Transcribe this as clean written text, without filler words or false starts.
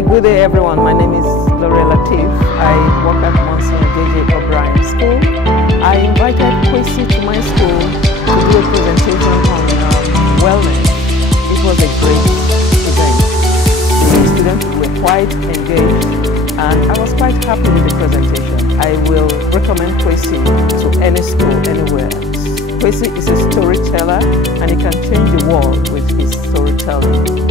Hi, good day everyone. My name is Gloria Latif. I work at Monsignor J.J. O'Brien School. I invited Kwesi to my school to do a presentation on wellness. It was a great event. The students were quite engaged and I was quite happy with the presentation. I will recommend Kwesi to any school, anywhere else. Kwesi is a storyteller and he can change the world with his storytelling.